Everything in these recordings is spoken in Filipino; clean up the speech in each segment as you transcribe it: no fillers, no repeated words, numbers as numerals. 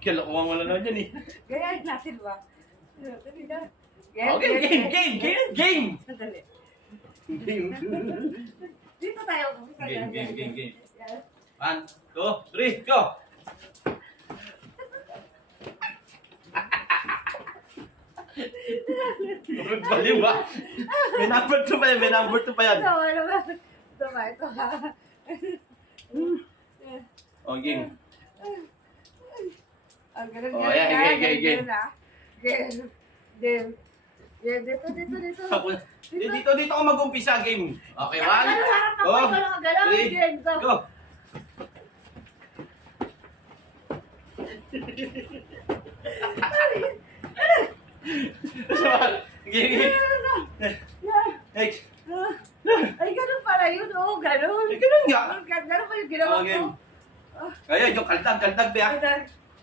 Kalakuha mo lang naman yan eh. Gayahin natin ba? Dali na. Okay, game! Dali. Game. Dito tayo. Game. 1, 2, 3, go! Baliw ba? May number 2 pa yan, Ito ba? Oh, game. Ganun. Oh, yeah, game. Game. Dito. Dito ako mag-umpisa, game. Okay, 1, 2, 3, go! Game. Next. Ay, ganun pala yun. Oo, ganun. Ganun nga. Ganun pa yung ginawa Okay. ko. Ayun, yung kaldag, be.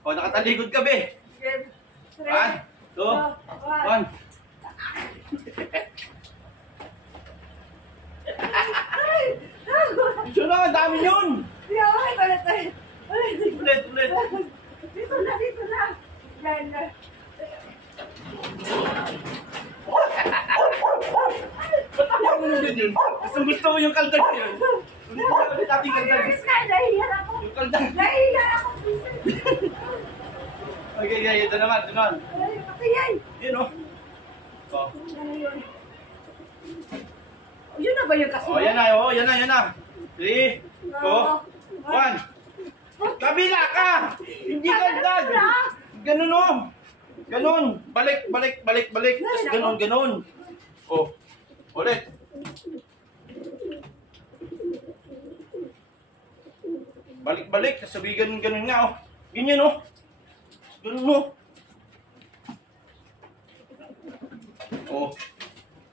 O, nakatalikod ka, be. Game. 1, 2, 1. So na, ang dami yun. Ulit. Dito na. Yan. Ba't ako mo nung yun? Gusto ko yung kaldag yun. Ulit ating kaldag. Nahihiyan ako. Yung kaldag. Okay, ito naman. Ay, Yun, oh. Oh. yun na ba yung kasunod? Oh, yan na. 3, 2, 1. Kabila ka! Hindi kaldag! Ganun, oh. Ganun. Balik. Tapos ganun. Oh. Ulit. Balik. Tapos sabi ganun nga, oh. Ganyan, oh. Ganun, oh. Oh.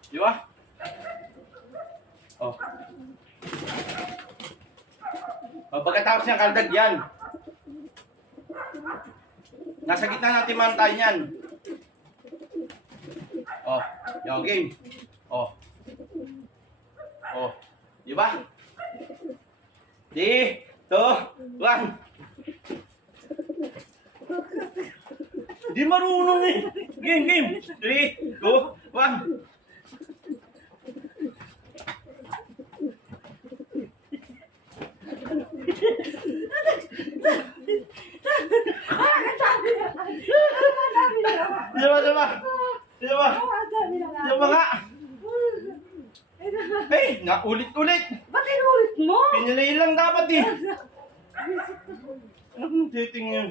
Di ba? Oh. Pagkatapos ng kaldag yan. Nasa gitna natin man tayo yan. Oh. Yung game. Oh. Di ba? 3, 2, 1. Di marunong eh. Game. 3, 2, 1. Diba nga? Hey, naulit-ulit. Ba't inulit mo? Pinilay lang dapat eh. Anong dating yun?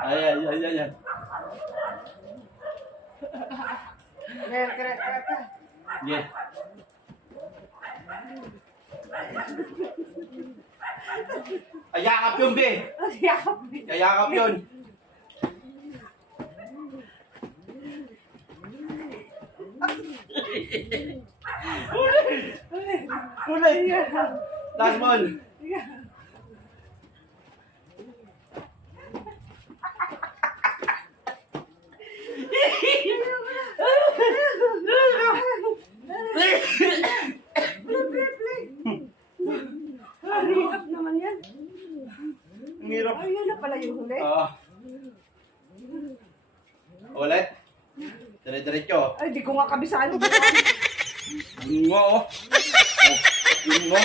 Ayan. Yeah. Ayakap yun, be. Ayakap yun. Ulit. Last one. Ang hirap naman yan. Ang hirap. Ay, yun na pala yung huli. Ulit. Dire-diretso. Ay, di ko nga kabisaan. Yun mo, oh. Yun mo.